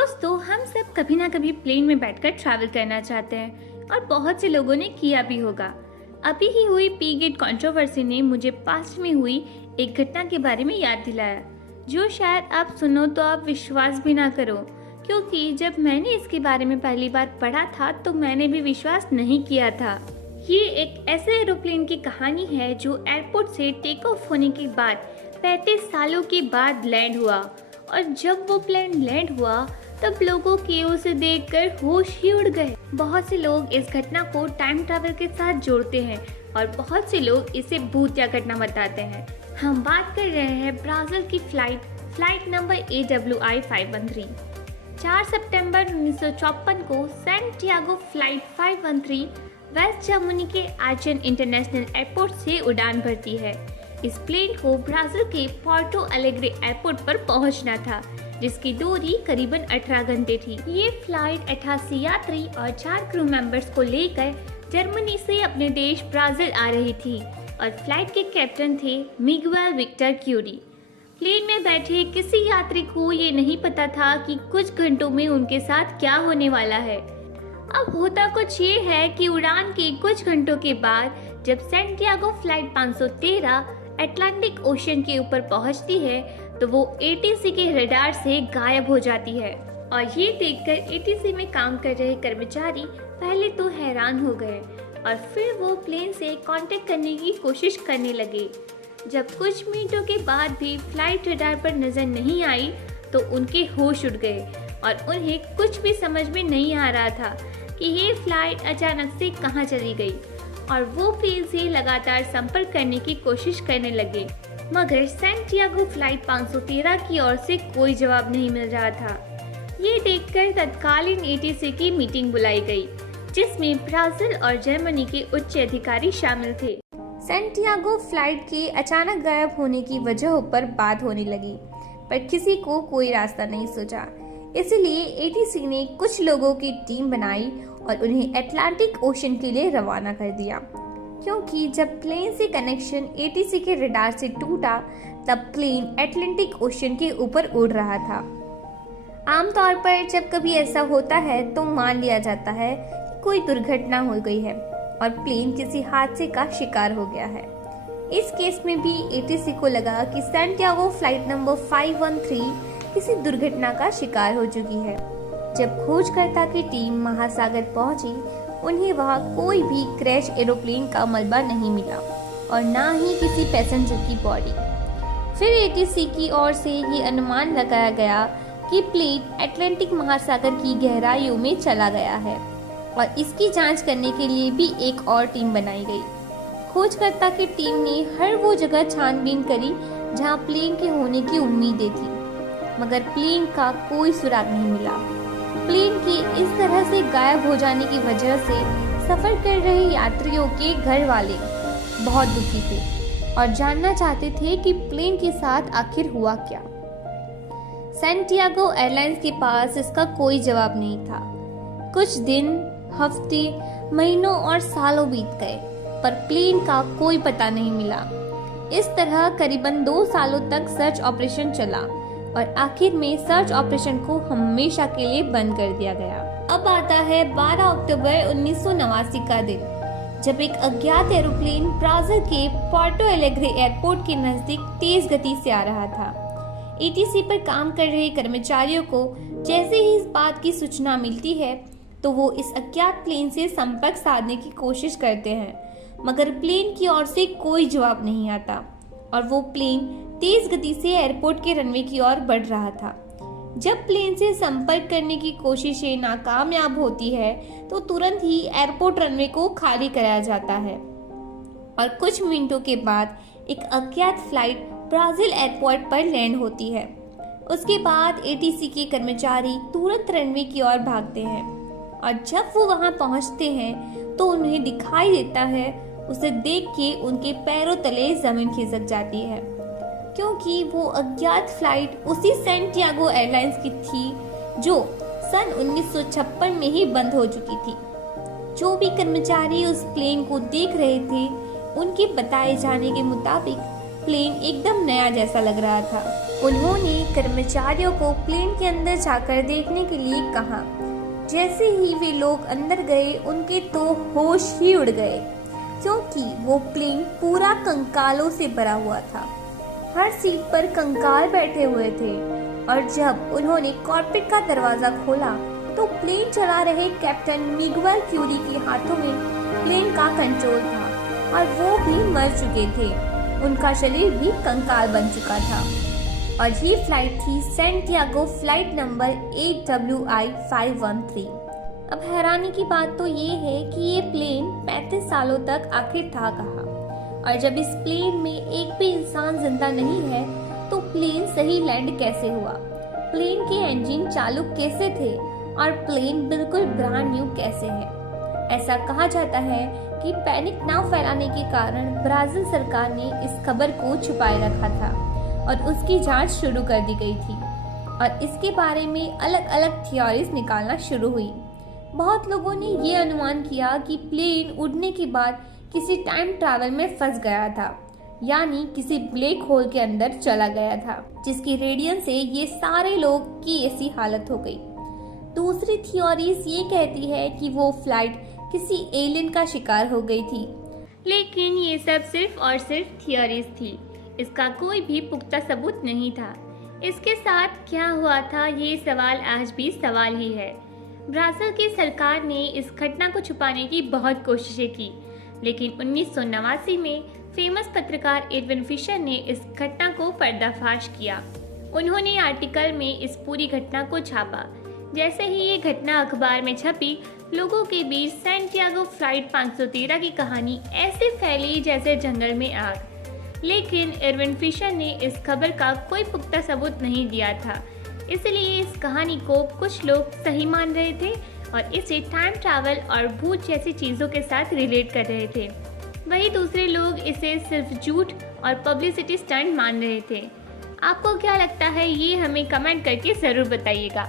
दोस्तों, हम सब कभी ना कभी प्लेन में बैठकर ट्रैवल करना चाहते हैं और बहुत से लोगों ने किया भी होगा। अभी ही हुई पी गेट कंट्रोवर्सी ने मुझे पास्ट में हुई एक घटना के बारे में याद दिलाया, जो शायद आप सुनो तो आप विश्वास भी ना करो, क्योंकि जब मैंने इसके बारे में पहली बार पढ़ा था तो मैंने भी विश्वास नहीं किया था। ये एक ऐसे एरोप्लेन की कहानी है जो एयरपोर्ट से टेक ऑफ होने के बाद 35 सालों के बाद लैंड हुआ, और जब वो प्लेन लैंड हुआ तब लोगों के उसे देखकर होश ही उड़ गए। बहुत से लोग इस घटना को टाइम ट्रैवल के साथ जोड़ते हैं और बहुत से लोग इसे भूतिया घटना बताते हैं। हम बात कर रहे हैं ब्राजील की फ्लाइट नंबर AWI 513। 4 सितंबर 1954 को सैंटियागो फ्लाइट 513 वेस्ट जर्मनी के आचन इंटरनेशनल एयरपोर्ट से उड़ान भरती है। इस प्लेन को ब्राजील के पोर्टो एलेग्रे एयरपोर्ट पर पहुंचना था, जिसकी दूरी करीबन 18 घंटे थी। ये फ्लाइट 88 यात्री और 4 क्रू मेंबर्स को लेकर जर्मनी से अपने देश ब्राजील आ रही थी, और फ्लाइट के कैप्टन थे मिगुएल विक्टर क्यूरी। प्लेन में बैठे किसी यात्री को ये नहीं पता था कि कुछ घंटों में उनके साथ क्या होने वाला है। अब होता कुछ ये है कि उड़ान के कुछ घंटों के बाद जब सैंटियागो फ्लाइट 513 अटलांटिक ओशन के ऊपर पहुंचती है तो वो ATC के रडार से गायब हो जाती है, और ये देखकर ATC में काम कर रहे कर्मचारी पहले तो हैरान हो गए और फिर वो प्लेन से कांटेक्ट करने की कोशिश करने लगे। जब कुछ मिनटों के बाद भी फ्लाइट रडार पर नजर नहीं आई तो उनके होश उड़ गए और उन्हें कुछ भी समझ में नहीं आ रहा था कि ये फ्लाइट अचानक से कहाँ चली गई, और वो प्लेन से लगातार संपर्क करने की कोशिश करने लगे, मगर सैंटियागो फ्लाइट 513 की ओर से कोई जवाब नहीं मिल रहा था। ये देखकर तत्कालीन ATC की मीटिंग बुलाई गई, जिसमें ब्राजील और जर्मनी के उच्च अधिकारी शामिल थे। सैंटियागो फ्लाइट के अचानक गायब होने की वजहों पर बात होने लगी, पर किसी को कोई रास्ता नहीं सूझा। इसलिए ATC ने कुछ लोगों की टीम बनाई और उन्हें अटलांटिक ओशन के लिए रवाना कर दिया, क्योंकि जब प्लेन से कनेक्शन ATC के रडार से टूटा तब प्लेन अटलांटिक ओशन के ऊपर उड़ रहा था। आमतौर पर जब कभी ऐसा होता है तो मान लिया जाता है कि कोई दुर्घटना हो गई है और प्लेन किसी हादसे का शिकार हो गया है। इस केस में भी ATC को लगा कि सैंटियागो फ्लाइट नंबर 513 किसी दुर्घटना का शिकार हो चुकी है। जब खोजकर्ता की टीम महासागर पहुंची, उन्हें वहां कोई भी क्रैश एरोप्लेन का मलबा नहीं मिला और ना ही किसी पैसेंजर की बॉडी। फिर ATC की ओर से ये अनुमान लगाया गया कि प्लेन अटलांटिक महासागर की गहराइयों में चला गया है, और इसकी जांच करने के लिए भी एक और टीम बनाई गई। खोजकर्ता की टीम ने हर वो जगह छानबीन करी जहां प्लेन के होने की उम्मीदें थी, मगर प्लेन का कोई सुराग नहीं मिला। प्लेन के इस तरह से गायब हो जाने की वजह से सफर कर रहे यात्रियों के घर वाले बहुत दुखी थे और जानना चाहते थे कि प्लेन के साथ आखिर हुआ क्या। सैंटियागो एयरलाइंस के पास इसका कोई जवाब नहीं था। कुछ दिन, हफ्ते, महीनों और सालों बीत गए, पर प्लेन का कोई पता नहीं मिला। इस तरह करीबन 2 सालों तक सर्च ऑपरेशन चला और आखिर में सर्च ऑपरेशन को हमेशा के लिए बंद कर दिया गया। अब आता है 12 अक्टूबर 1989 का दिन, जब एक अज्ञात एरोप्लेन ब्राजील के पोर्टो एलेग्रे एयरपोर्ट के नजदीक तेज गति से आ रहा था। ATC पर काम कर रहे कर्मचारियों को जैसे ही इस बात की सूचना मिलती है तो वो इस अज्ञात प्लेन से संपर्क साधने की कोशिश करते हैं, मगर प्लेन की ओर से कोई जवाब नहीं आता और वो प्लेन तेज गति से एयरपोर्ट के रनवे की ओर बढ़ रहा था। जब प्लेन से संपर्क करने की कोशिशें नाकामयाब होती है तो तुरंत ही एयरपोर्ट रनवे को खाली कराया जाता है, और कुछ मिनटों के बाद एक अज्ञात फ्लाइट ब्राजील एयरपोर्ट पर लैंड होती है। उसके बाद ATC के कर्मचारी तुरंत रनवे की ओर भागते हैं, और जब वो वहां पहुंचते हैं तो उन्हें दिखाई देता है। उसे देख के उनके पैरों तले जमीन खिसक जाती है, क्योंकि वो अज्ञात फ्लाइट उसी सैंटियागो एयरलाइंस की थी जो सन 1956 में ही बंद हो चुकी थी। जो भी कर्मचारी उस प्लेन को देख रहे थे, उनके बताए जाने के मुताबिक प्लेन एकदम नया जैसा लग रहा था। उन्होंने कर्मचारियों को प्लेन के अंदर जाकर देखने के लिए कहा। जैसे ही वे लोग अंदर गए उनके तो होश ही उड़ गए, क्योंकि वो प्लेन पूरा कंकालों से भरा हुआ था। हर सीट पर कंकाल बैठे हुए थे और जब उन्होंने कॉकपिट का दरवाज़ा खोला तो प्लेन चला रहे कैप्टन मिगुएल फ्यूरी के हाथों में प्लेन का कंट्रोल था और वो भी मर चुके थे। उनका शरीर भी कंकाल बन चुका था और ये फ्लाइट थी सैंटियागो फ्लाइट नंबर 8WI-513। अब हैरानी की बात तो ये है कि ये प्लेन 35 सालों तक आखिर था कहाँ, और जब इस प्लेन में एक भी इंसान जिंदा नहीं है तो प्लेन सही लैंड कैसे हुआ, प्लेन के इंजन चालू कैसे थे और प्लेन बिल्कुल ब्रांड न्यू कैसे है। ऐसा कहा जाता है कि पैनिक ना फैलाने के कारण ब्राजील सरकार ने इस खबर को छुपाए रखा था और उसकी जांच शुरू कर दी गई थी और इसके बारे में अलग अलग थ्योरीज निकालना शुरू हुई। बहुत लोगों ने ये अनुमान किया कि प्लेन उड़ने के बाद किसी टाइम ट्रैवल में फंस गया था, यानी किसी ब्लैक होल के अंदर चला गया था, जिसकी रेडियन से ये सारे लोग की ऐसी हालत हो गई। दूसरी थ्योरीज ये कहती है कि वो फ्लाइट किसी एलियन का शिकार हो गई थी, लेकिन ये सब सिर्फ और सिर्फ थियरीज थी। इसका कोई भी पुख्ता सबूत नहीं था। इसके साथ क्या हुआ था, ये सवाल आज भी सवाल ही है। ब्राजील की सरकार ने इस घटना को छुपाने की बहुत कोशिशें की, लेकिन 1989 में फेमस पत्रकार एडविन फिशर ने इस घटना को पर्दाफाश किया। उन्होंने आर्टिकल में इस पूरी घटना को छापा। जैसे ही ये घटना अखबार में छपी, लोगों के बीच सैंटियागो फ्लाइट 513 की कहानी ऐसे फैली जैसे जंगल में आग। लेकिन एडविन फिशर ने इस खबर का कोई पुख्ता सबूत नहीं दिया था, इसलिए इस कहानी को कुछ लोग सही मान रहे थे और इसे टाइम ट्रैवल और भूत जैसी चीज़ों के साथ रिलेट कर रहे थे। वहीं दूसरे लोग इसे सिर्फ झूठ और पब्लिसिटी स्टंट मान रहे थे। आपको क्या लगता है, ये हमें कमेंट करके ज़रूर बताइएगा।